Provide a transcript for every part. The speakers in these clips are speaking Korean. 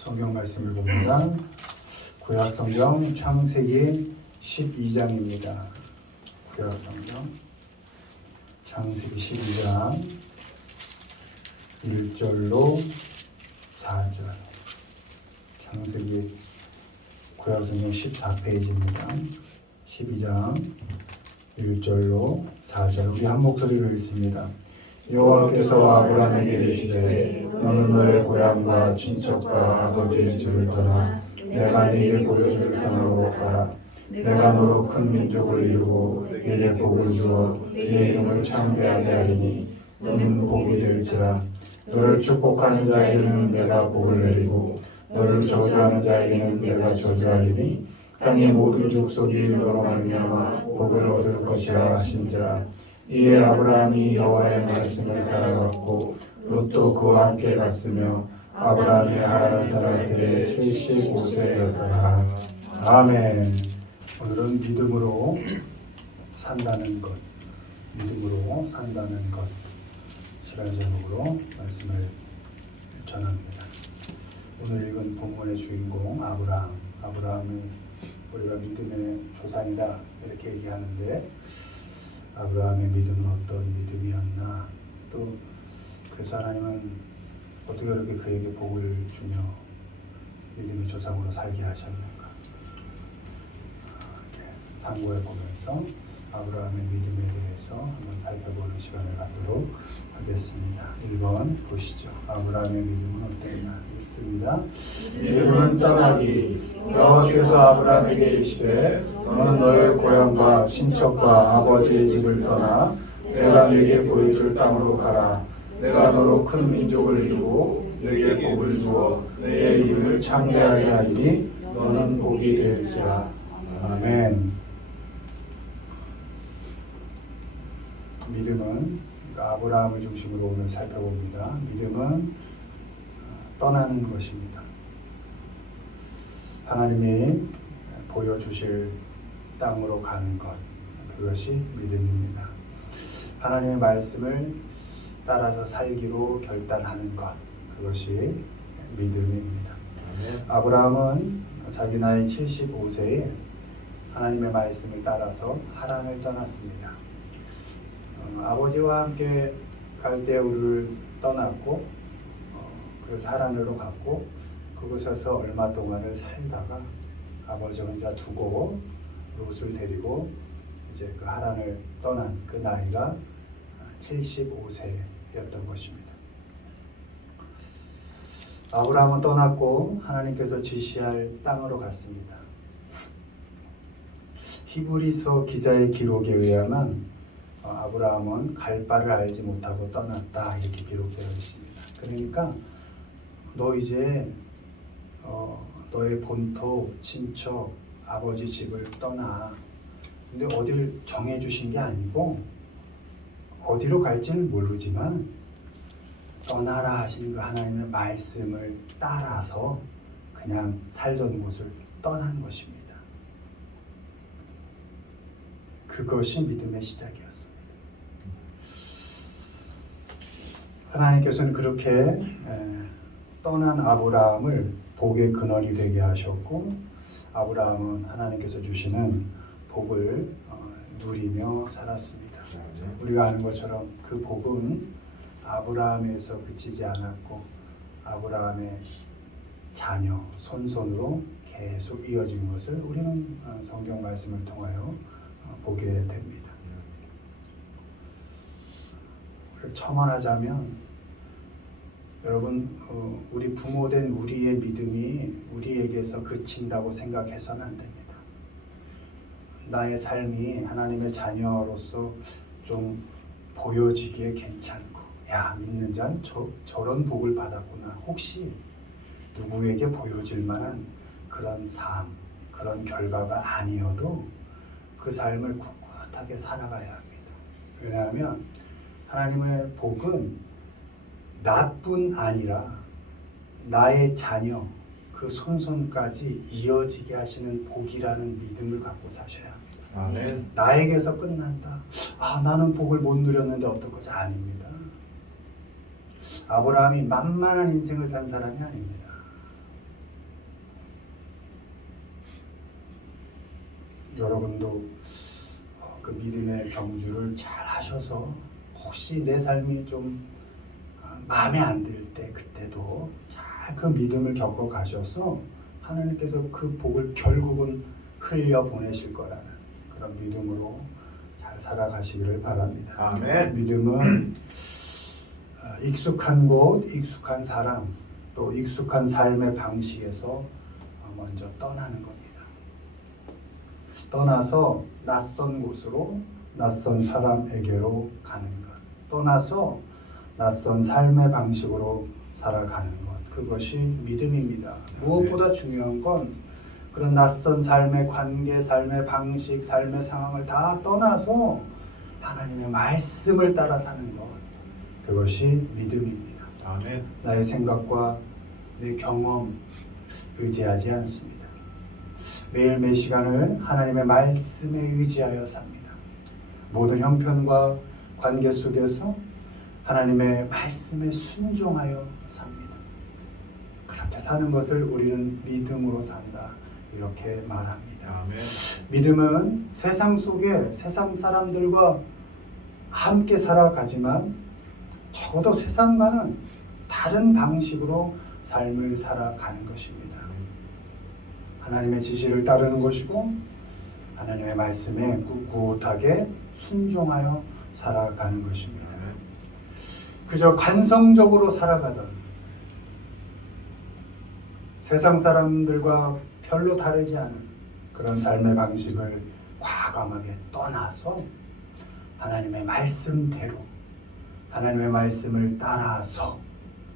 성경 말씀을 봅니다. 구약 성경 창세기 12장입니다. 구약 성경 창세기 12장 1절로 4절. 창세기 구약 성경 14페이지입니다. 12장 1절로 4절. 우리 한 목소리로 읽습니다. 여호와께서 아브라함에게 이르시되 너는 너의 고향과 친척과 아버지의 집을 떠나 내가 네게 보여줄 땅으로 가라. 내가 너로 큰 민족을 이루고 네게 복을 주어 네 이름을 창대하게 하리니 너는 복이 될지라. 너를 축복하는 자에게는 내가 복을 내리고 너를 저주하는 자에게는 내가 저주하리니 땅의 모든 족속이 너로 말미암아 복을 얻을 것이라 하신지라. 이에 아브라함이 여호와의 말씀을 따라갔고 롯도 그와 함께 갔으며 아브라함이 하란을 떠날 때에 75세였더라. 아멘. 오늘은 믿음으로 산다는 것, 믿음으로 산다는 것이라는 제목으로 말씀을 전합니다. 오늘 읽은 본문의 주인공 아브라함은 우리가 믿음의 조상이다 이렇게 얘기하는데 아브라함의 믿음은 어떤 믿음이었나, 또 그래서 하나님은 어떻게 그렇게 그에게 복을 주며 믿음의 조상으로 살게 하셨는가, 상고해 보면서 아브라함의 믿음에 대해서 한번 살펴보는 시간을 갖도록 하겠습니다. 1번 보시죠. 아브라함의 믿음은 어땠나 읽습니다. 믿음은 떠나기. 여호와께서 아브라함에게 이르시되 너는 너의 고향과 친척과 아버지의 집을 떠나 내가 네게 보여줄 땅으로 가라. 내가 너로 큰 민족을 이루고 네게 복을 주어 내 이름을 창대하게 하리니 너는 복이 될지라. 아멘. 믿음은 아브라함을 중심으로 오늘 살펴봅니다. 믿음은 떠나는 것입니다. 하나님이 보여주실 땅으로 가는 것, 그것이 믿음입니다. 하나님의 말씀을 따라서 살기로 결단하는 것, 그것이 믿음입니다. 아브라함은 자기 나이 75세에 하나님의 말씀을 따라서 하란을 떠났습니다. 아버지와 함께 갈대우를 떠났고 그래서 하란으로 갔고 그곳에서 얼마 동안을 살다가 아버지 혼자 두고 롯을 데리고 이제 그 하란을 떠난 그 나이가 75세였던 것입니다. 아브라함은 떠났고 하나님께서 지시할 땅으로 갔습니다. 히브리서 기자의 기록에 의하면 아브라함은 갈 바를 알지 못하고 떠났다 이렇게 기록되어 있습니다. 그러니까 너 이제 너의 본토, 친척, 아버지 집을 떠나. 근데 어디를 정해주신 게 아니고 어디로 갈지는 모르지만 떠나라 하시는 그 하나님의 말씀을 따라서 그냥 살던 곳을 떠난 것입니다. 그것이 믿음의 시작이었습니다. 하나님께서는 그렇게 떠난 아브라함을 복의 근원이 되게 하셨고 아브라함은 하나님께서 주시는 복을 누리며 살았습니다. 우리가 아는 것처럼 그 복은 아브라함에서 그치지 않았고 아브라함의 자녀, 손손으로 계속 이어진 것을 우리는 성경 말씀을 통하여 보게 됩니다. 첨언하자면 여러분, 우리 부모된 우리의 믿음이 우리에게서 그친다고 생각해서는 안 됩니다. 나의 삶이 하나님의 자녀로서 좀 보여지기에 괜찮고, 야, 믿는 자는 저런 복을 받았구나. 혹시 누구에게 보여질 만한 그런 삶, 그런 결과가 아니어도 그 삶을 꿋꿋하게 살아가야 합니다. 왜냐하면 하나님의 복은 나뿐 아니라 나의 자녀, 그 손손까지 이어지게 하시는 복이라는 믿음을 갖고 사셔야 합니다. 아멘. 나에게서 끝난다. 나는 복을 못 누렸는데 어떡하지? 아닙니다. 아브라함이 만만한 인생을 산 사람이 아닙니다. 여러분도 그 믿음의 경주를 잘 하셔서 혹시 내 삶이 좀 마음에 안 들 때 그때도 잘 그 믿음을 겪어 가셔서 하나님께서 그 복을 결국은 흘려 보내실 거라는 그런 믿음으로 잘 살아가시기를 바랍니다. 아멘. 믿음은 익숙한 곳, 익숙한 사람, 또 익숙한 삶의 방식에서 먼저 떠나는 겁니다. 떠나서 낯선 곳으로, 낯선 사람에게로 가는 것. 떠나서 낯선 삶의 방식으로 살아가는 것. 그것이 믿음입니다. 무엇보다 중요한 건 그런 낯선 삶의 관계, 삶의 방식, 삶의 상황을 다 떠나서 하나님의 말씀을 따라 사는 것. 그것이 믿음입니다. 아멘. 나의 생각과 내 경험 의지하지 않습니다. 매일 매 시간을 하나님의 말씀에 의지하여 삽니다. 모든 형편과 관계 속에서 하나님의 말씀에 순종하여 삽니다. 그렇게 사는 것을 우리는 믿음으로 산다 이렇게 말합니다. 아멘. 믿음은 세상 속에 세상 사람들과 함께 살아가지만 적어도 세상과는 다른 방식으로 삶을 살아가는 것입니다. 하나님의 지시를 따르는 것이고 하나님의 말씀에 꿋꿋하게 순종하여 살아가는 것입니다. 그저 관성적으로 살아가던 세상 사람들과 별로 다르지 않은 그런 삶의 방식을 과감하게 떠나서 하나님의 말씀대로 하나님의 말씀을 따라서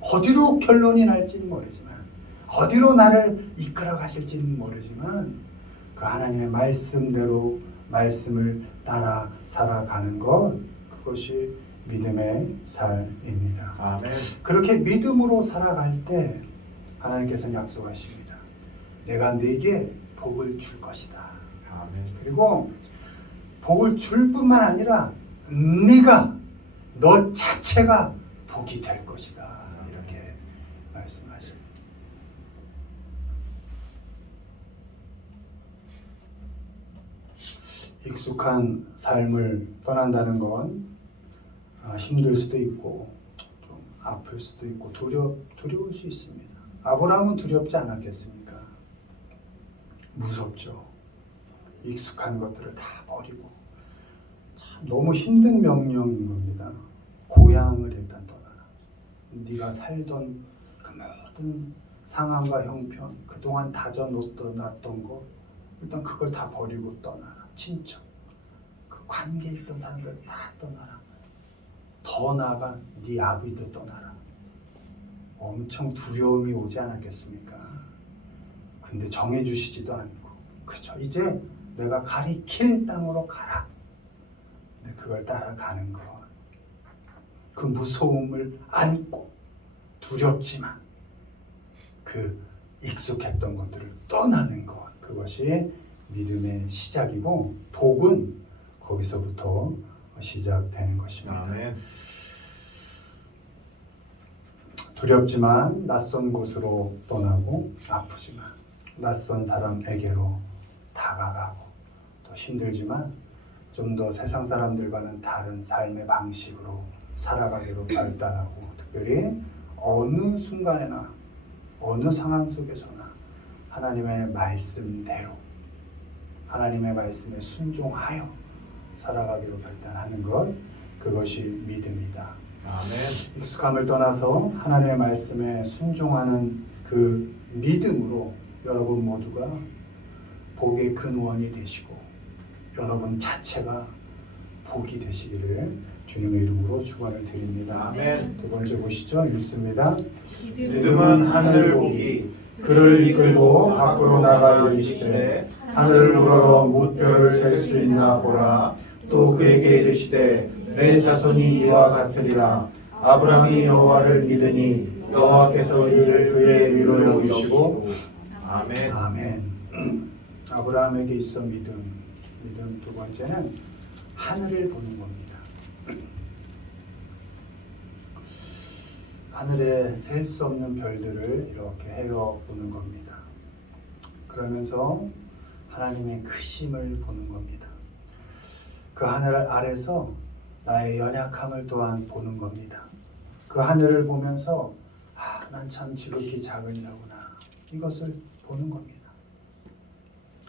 어디로 결론이 날지는 모르지만 어디로 나를 이끌어 가실지는 모르지만 그 하나님의 말씀대로 말씀을 따라 살아가는 것 그것이 믿음의 삶입니다. 아멘. 그렇게 믿음으로 살아갈 때 하나님께서는 약속하십니다. 내가 네게 복을 줄 것이다. 아멘. 그리고 복을 줄 뿐만 아니라 네가 너 자체가 복이 될 것이다. 이렇게 말씀하십니다. 익숙한 삶을 떠난다는 건 힘들 수도 있고 좀 아플 수도 있고 두려울 수 있습니다. 아브라함은 두렵지 않았겠습니까? 무섭죠. 익숙한 것들을 다 버리고 참 너무 힘든 명령인 겁니다. 고향을 일단 떠나라. 네가 살던 그 모든 상황과 형편, 그동안 다져놨던 것 일단 그걸 다 버리고 떠나라. 친척, 그 관계에 있던 사람들 다 떠나라. 더 나아가 네 아비도 떠나라. 엄청 두려움이 오지 않았겠습니까? 근데 정해주시지도 않고 그죠? 이제 내가 가리킬 땅으로 가라. 근데 그걸 따라가는 것. 그 무서움을 안고 두렵지만 그 익숙했던 것들을 떠나는 것. 그것이 믿음의 시작이고 복은 거기서부터 시작되는 것입니다. 아멘. 두렵지만 낯선 곳으로 떠나고 아프지만 낯선 사람에게로 다가가고 또 힘들지만 좀 더 세상 사람들과는 다른 삶의 방식으로 살아가기로 결단하고 특별히 어느 순간에나 어느 상황 속에서나 하나님의 말씀대로 하나님의 말씀에 순종하여 살아가기로 결단하는 것 그것이 믿음이다. 아멘. 익숙함을 떠나서 하나님의 말씀에 순종하는 그 믿음으로 여러분 모두가 복의 근원이 되시고 여러분 자체가 복이 되시기를 주님의 이름으로 축원을 드립니다. 아멘. 두 번째 보시죠. 읽습니다. 믿음은 하늘 보기 그를 이끌고 밖으로 나가 이르시되 하늘을 우러러 무뼈를 셀 수 있나 보라. 또 그에게 이르시되 내 자손이 이와 같으리라. 아브라함이 여호와를 믿으니 여호와께서 이를 그의 의로 여기시고. 아멘. 아멘. 아브라함에게 있어 믿음 두 번째는 하늘을 보는 겁니다. 하늘에 셀 수 없는 별들을 이렇게 헤어 보는 겁니다. 그러면서 하나님의 크심을 보는 겁니다. 그 하늘 아래서 나의 연약함을 또한 보는 겁니다. 그 하늘을 보면서 난 참 지극히 작은 자구나. 이것을 보는 겁니다.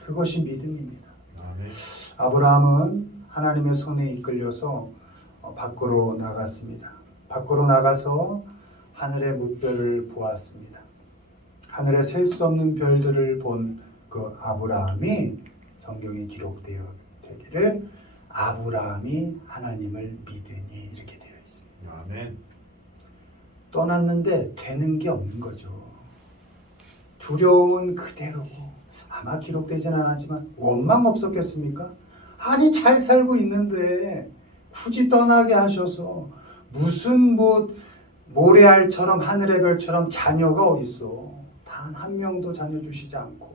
그것이 믿음입니다. 아멘. 아브라함은 하나님의 손에 이끌려서 밖으로 나갔습니다. 밖으로 나가서 하늘의 무별을 보았습니다. 하늘에 셀 수 없는 별들을 본 그 아브라함이 성경에 기록되어 되기를 아브라함이 하나님을 믿으니 이렇게 되어 있습니다. 아멘. 떠났는데 되는 게 없는 거죠. 두려움은 그대로고 아마 기록되진 않았지만 원망 없었겠습니까? 아니 잘 살고 있는데 굳이 떠나게 하셔서 무슨 모래알처럼 하늘의 별처럼 자녀가 어딨어. 단 한 명도 자녀 주시지 않고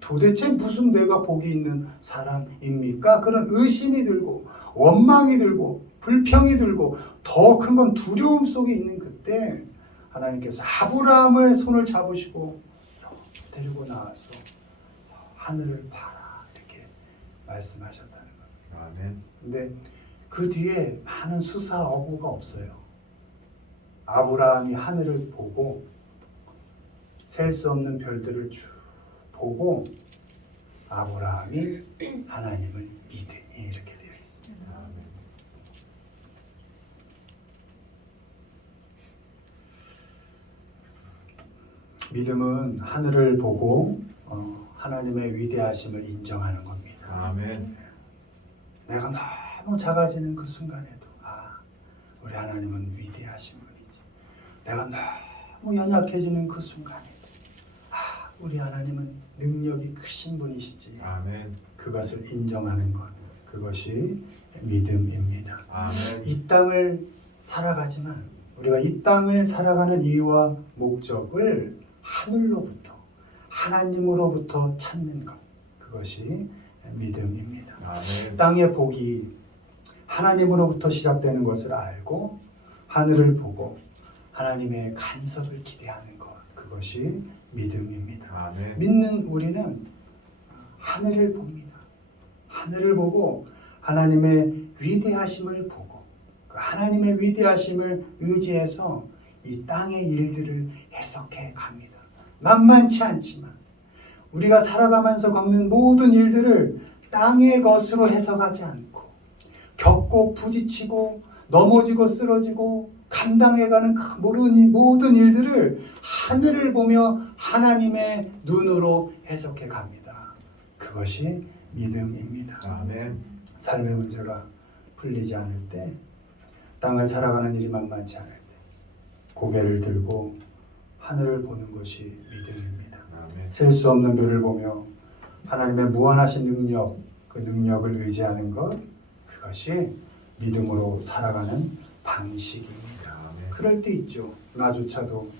도대체 무슨 내가 복이 있는 사람입니까? 그런 의심이 들고 원망이 들고 불평이 들고 더 큰 건 두려움 속에 있는 그때 하나님께서 아브라함의 손을 잡으시고 데리고 나와서 하늘을 봐라 이렇게 말씀하셨다는 겁니다. 아멘. 근데 그 뒤에 많은 수사어구가 없어요. 아브라함이 하늘을 보고 셀 수 없는 별들을 쭉 보고 아브라함이 하나님을 믿으니 이렇게 되어 있습니다. 아멘. 믿음은 하늘을 보고 하나님의 위대하심을 인정하는 겁니다. 아멘. 내가 너무 작아지는 그 순간에도 우리 하나님은 위대하신 분이지. 내가 너무 연약해지는 그 순간에도 우리 하나님은 능력이 크신 분이시지. 아멘. 그것을 인정하는 것, 그것이 믿음입니다. 아멘. 이 땅을 살아가지만 우리가 이 땅을 살아가는 이유와 목적을 하늘로부터 하나님으로부터 찾는 것, 그것이 믿음입니다. 아멘. 땅의 복이 하나님으로부터 시작되는 것을 알고 하늘을 보고 하나님의 간섭을 기대하는 것, 그것이 믿음입니다. 아멘. 믿는 우리는 하늘을 봅니다. 하늘을 보고 하나님의 위대하심을 보고 그 하나님의 위대하심을 의지해서 이 땅의 일들을 해석해 갑니다. 만만치 않지만 우리가 살아가면서 겪는 모든 일들을 땅의 것으로 해석하지 않고 겪고 부딪히고 넘어지고 쓰러지고 감당해가는 그 모든 일들을 하늘을 보며 하나님의 눈으로 해석해 갑니다. 그것이 믿음입니다. 아멘. 삶의 문제가 풀리지 않을 때, 땅을 살아가는 일이 만만치 않을 때 고개를 들고 하늘을 보는 것이 믿음입니다. 아멘. 셀 수 없는 별을 보며 하나님의 무한하신 능력, 그 능력을 의지하는 것, 그것이 믿음으로 살아가는 방식입니다. 아멘. 그럴 때 있죠. 나조차도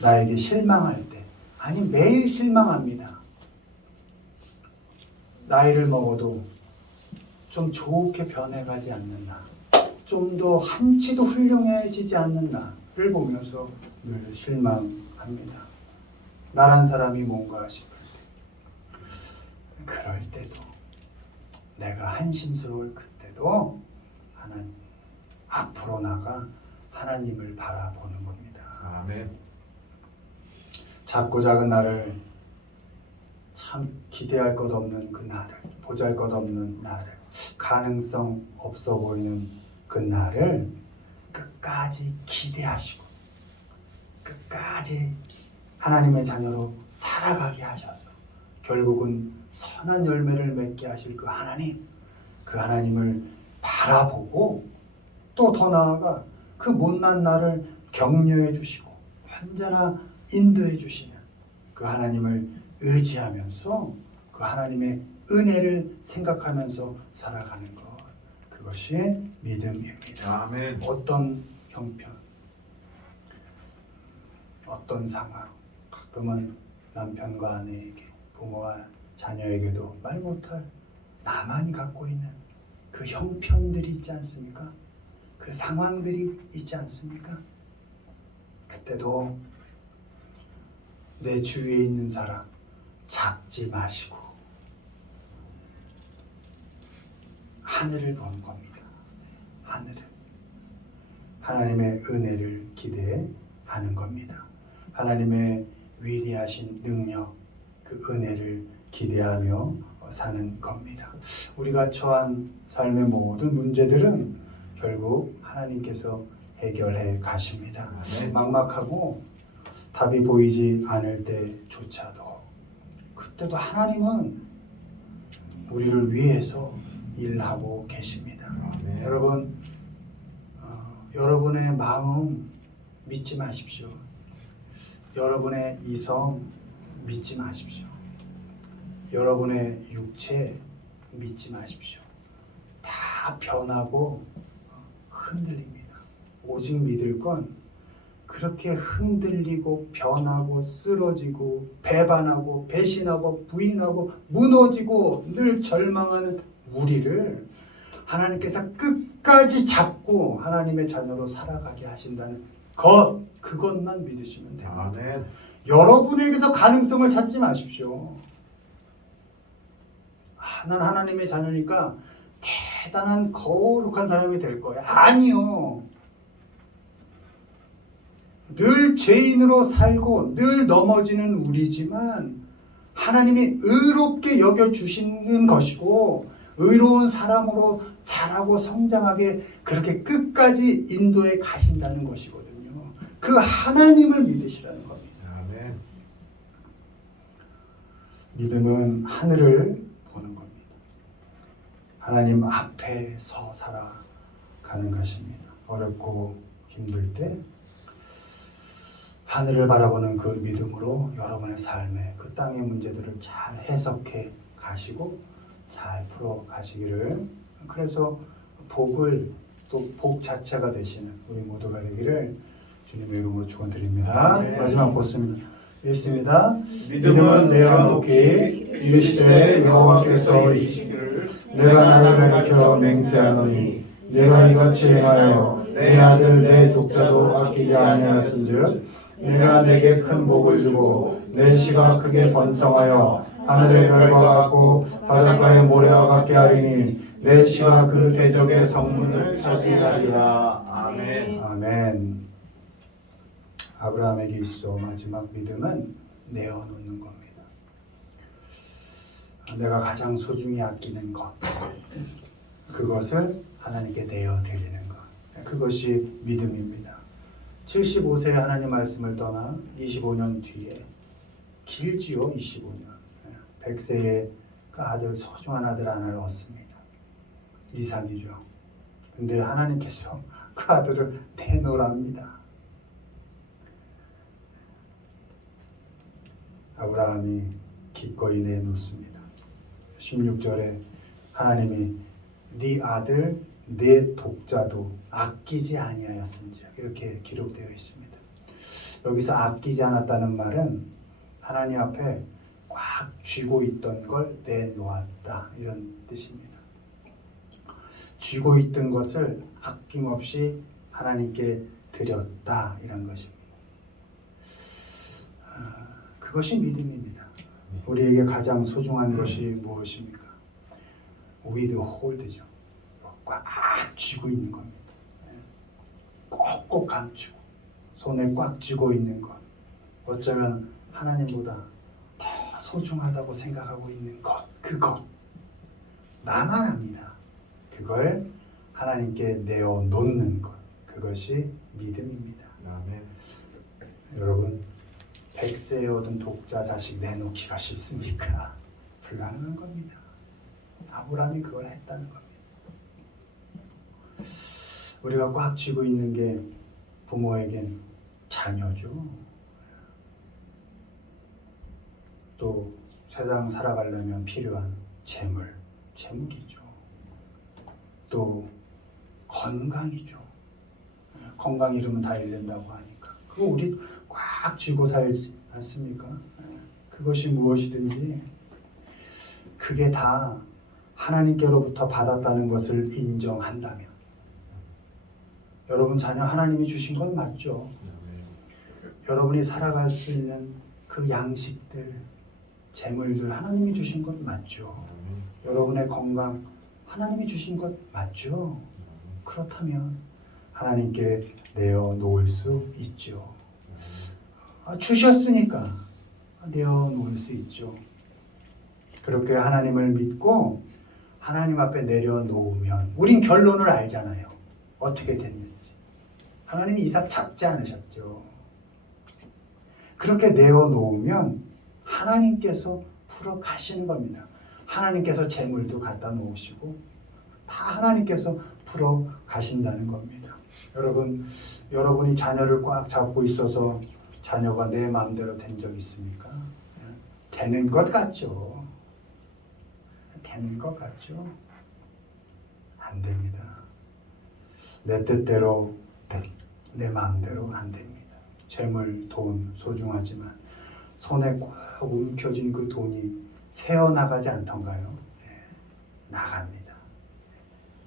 나에게 실망할 때, 아니 매일 실망합니다. 나이를 먹어도 좀 좋게 변해가지 않는 나, 좀 더 한치도 훌륭해지지 않는 나를 보면서 늘 실망합니다. 나란 사람이 뭔가 싶을 때, 그럴 때도 내가 한심스러울 그때도 하나님 앞으로 나가 하나님을 바라보는 겁니다. 아멘. 작고 작은 나를, 참 기대할 것 없는 그 나를, 보잘 것 없는 나를, 가능성 없어 보이는 그 나를 끝까지 기대하시고 끝까지 하나님의 자녀로 살아가게 하셔서 결국은 선한 열매를 맺게 하실 그 하나님, 그 하나님을 바라보고 또 더 나아가 그 못난 나를 격려해 주시고 언제나 인도해 주시는 그 하나님을 의지하면서 그 하나님의 은혜를 생각하면서 살아가는 것, 그것이 믿음입니다. 아멘. 어떤 형편, 어떤 상황, 가끔은 남편과 아내에게, 부모와 자녀에게도 말 못할 나만이 갖고 있는 그 형편들이 있지 않습니까? 그 상황들이 있지 않습니까? 그때도 내 주위에 있는 사람 잡지 마시고 하늘을 보는 겁니다. 하늘을. 하나님의 은혜를 기대하는 겁니다. 하나님의 위대하신 능력, 그 은혜를 기대하며 사는 겁니다. 우리가 처한 삶의 모든 문제들은 결국 하나님께서 해결해 가십니다. 아멘. 막막하고 답이 보이지 않을 때조차도 그때도 하나님은 우리를 위해서 일하고 계십니다. 아멘. 여러분, 여러분의 마음 믿지 마십시오. 여러분의 이성 믿지 마십시오. 여러분의 육체 믿지 마십시오. 다 변하고 흔들립니다. 오직 믿을 건 그렇게 흔들리고 변하고 쓰러지고 배반하고 배신하고 부인하고 무너지고 늘 절망하는 우리를 하나님께서 끝까지 잡고 하나님의 자녀로 살아가게 하신다는 것, 그것만 믿으시면 됩니다. 아멘. 여러분에게서 가능성을 찾지 마십시오. 난 하나님의 자녀니까 대단한 거룩한 사람이 될 거야. 아니요. 늘 죄인으로 살고 늘 넘어지는 우리지만 하나님이 의롭게 여겨주시는 것이고 의로운 사람으로 자라고 성장하게 그렇게 끝까지 인도해 가신다는 것이거든요. 그 하나님을 믿으시라는 겁니다. 아멘. 믿음은 하늘을 보는 겁니다. 하나님 앞에 서 살아가는 것입니다. 어렵고 힘들 때 하늘을 바라보는 그 믿음으로 여러분의 삶에 그 땅의 문제들을 잘 해석해 가시고 잘 풀어 가시기를, 그래서 복을 또 복 자체가 되시는 우리 모두가 되기를 주님의 이름으로 축원드립니다. 아멘. 마지막 보습니다. 읽습니다. 믿음은 내어놓기 이르시되 여호와께서 이시기를 내가 나를 가리켜 맹세하노니 내가 이같이 행하여 내 아들 내 독자도 아끼지 아니하였은즉 내가 내게 큰 복을 주고 내 씨가 크게 번성하여 하늘의 별과 같고 바닷가의 모래와 같게 하리니 내 씨가 그 대적의 성문을 차지하리라. 아멘. 아멘. 아브라함에게 있어 마지막 믿음은 내어놓는 겁니다. 내가 가장 소중히 아끼는 것, 그것을 하나님께 내어드리는 것, 그것이 믿음입니다. 75세에 하나님 말씀을 떠나 25년 뒤에, 길지요 25년, 100세에 그 아들, 소중한 아들 하나를 얻습니다. 이삭이죠. 근데 하나님께서 그 아들을 내놓으랍니다. 아브라함이 기꺼이 내놓습니다. 16절에 하나님이 네 아들 내 독자도 아끼지 아니하였은즉 이렇게 기록되어 있습니다. 여기서 아끼지 않았다는 말은 하나님 앞에 꽉 쥐고 있던 걸 내놓았다, 이런 뜻입니다. 쥐고 있던 것을 아낌없이 하나님께 드렸다, 이런 것입니다. 그것이 믿음입니다. 우리에게 가장 소중한 것이 무엇입니까? withhold죠. 꽉 쥐고 있는 겁니다. 꼭꼭 감추고 손에 꽉 쥐고 있는 것, 어쩌면 하나님보다 더 소중하다고 생각하고 있는 것, 그것 나만 합니다. 그걸 하나님께 내어놓는 것, 그것이 믿음입니다. 아멘. 여러분, 100세에 얻은 독자 자식 내놓기가 쉽습니까? 불가능한 겁니다. 아브라함이 그걸 했다는 겁니다. 우리가 꽉 쥐고 있는 게 부모에겐 자녀죠. 또 세상 살아가려면 필요한 재물이죠. 또 건강이죠. 건강 잃으면 다 잃는다고 하니까 그거 우리 꽉 쥐고 살지 않습니까? 그것이 무엇이든지 그게 다 하나님께로부터 받았다는 것을 인정한다면, 여러분 자녀 하나님이 주신 건 맞죠? 여러분이 살아갈 수 있는 그 양식들, 재물들 하나님이 주신 건 맞죠? 여러분의 건강 하나님이 주신 것 맞죠? 그렇다면 하나님께 내어놓을 수 있죠. 주셨으니까 내어놓을 수 있죠. 그렇게 하나님을 믿고 하나님 앞에 내려놓으면 우린 결론을 알잖아요. 어떻게 됐는지. 하나님이 이삭 잡지 않으셨죠. 그렇게 내어놓으면 하나님께서 풀어 가시는 겁니다. 하나님께서 재물도 갖다 놓으시고 다 하나님께서 풀어 가신다는 겁니다. 여러분이 자녀를 꽉 잡고 있어서 자녀가 내 마음대로 된 적 있습니까? 되는 것 같죠. 되는 것 같죠. 안 됩니다. 내 뜻대로 내 마음대로 안 됩니다. 재물, 돈 소중하지만 손에 꼭 움켜쥔 그 돈이 새어나가지 않던가요? 나갑니다.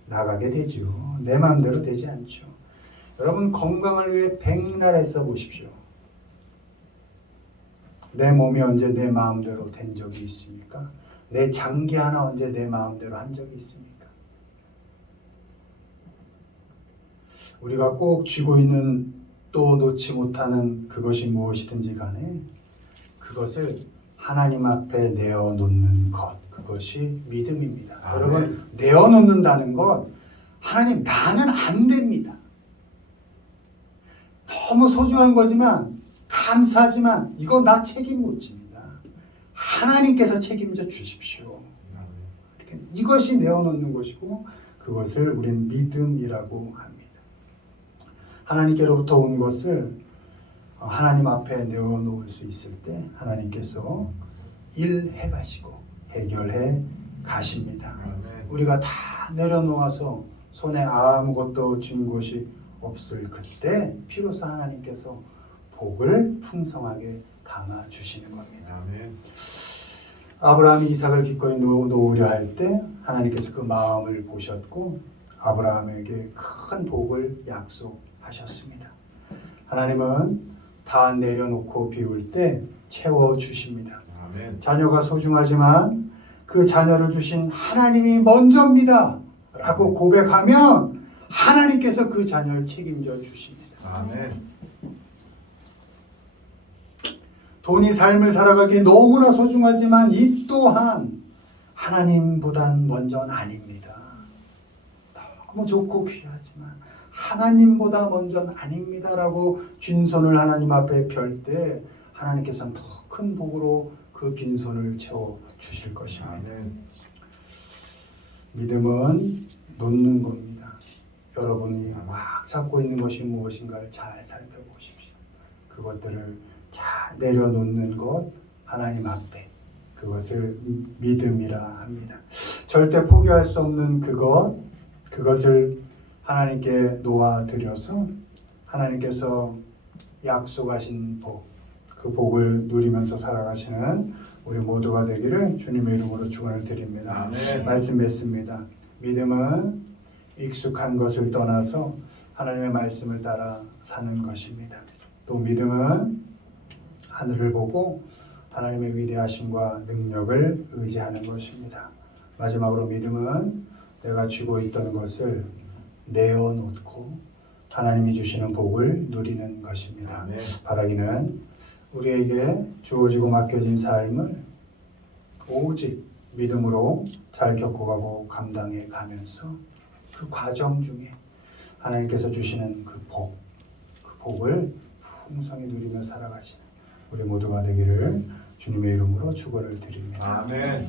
나가게 되죠. 내 마음대로 되지 않죠. 여러분 건강을 위해 백날 애써 보십시오. 내 몸이 언제 내 마음대로 된 적이 있습니까? 내 장기 하나 언제 내 마음대로 한 적이 있습니까? 우리가 꼭 쥐고 있는 또 놓지 못하는 그것이 무엇이든지 간에 그것을 하나님 앞에 내어놓는 것, 그것이 믿음입니다. 아멘. 여러분 내어놓는다는 것 하나님 나는 안 됩니다. 너무 소중한 거지만 감사하지만 이거 나 책임 못 집니다. 하나님께서 책임져 주십시오. 이것이 내어놓는 것이고 그것을 우린 믿음이라고 합니다. 하나님께로부터 온 것을 하나님 앞에 내어놓을 수 있을 때 하나님께서 일해 가시고 해결해 가십니다. 우리가 다 내려놓아서 손에 아무것도 쥔 것이 없을 그때 비로소 하나님께서 복을 풍성하게 담아 주시는 겁니다. 아멘. 아브라함이 이삭을 기꺼이 놓으려 할 때 하나님께서 그 마음을 보셨고 아브라함에게 큰 복을 약속하셨습니다. 하나님은 다 내려놓고 비울 때 채워주십니다. 아멘. 자녀가 소중하지만 그 자녀를 주신 하나님이 먼저입니다 라고 고백하면 하나님께서 그 자녀를 책임져 주십니다. 아멘. 돈이 삶을 살아가기 너무나 소중하지만 이 또한 하나님보단 먼저는 아닙니다. 너무 좋고 귀하지만 하나님보다 먼저는 아닙니다라고 쥔손을 하나님 앞에 펼 때 하나님께서는 더 큰 복으로 그 빈손을 채워 주실 것입니다. 아멘. 믿음은 놓는 겁니다. 여러분이 꽉 잡고 있는 것이 무엇인가를 잘 살펴보십시오. 그것들을 잘 내려놓는 것 하나님 앞에 그것을 믿음이라 합니다. 절대 포기할 수 없는 그것을 하나님께 놓아드려서 하나님께서 약속하신 복, 그 복을 누리면서 살아가시는 우리 모두가 되기를 주님의 이름으로 축원을 드립니다. 아멘. 말씀 맺습니다. 믿음은 익숙한 것을 떠나서 하나님의 말씀을 따라 사는 것입니다. 또 믿음은 하늘을 보고 하나님의 위대하심과 능력을 의지하는 것입니다. 마지막으로 믿음은 내가 쥐고 있던 것을 내어놓고 하나님이 주시는 복을 누리는 것입니다. 아멘. 바라기는 우리에게 주어지고 맡겨진 삶을 오직 믿음으로 잘 겪어가고 감당해 가면서 그 과정 중에 하나님께서 주시는 그 복을 풍성히 누리며 살아가시는 우리 모두가 되기를 주님의 이름으로 축원을 드립니다. 아멘.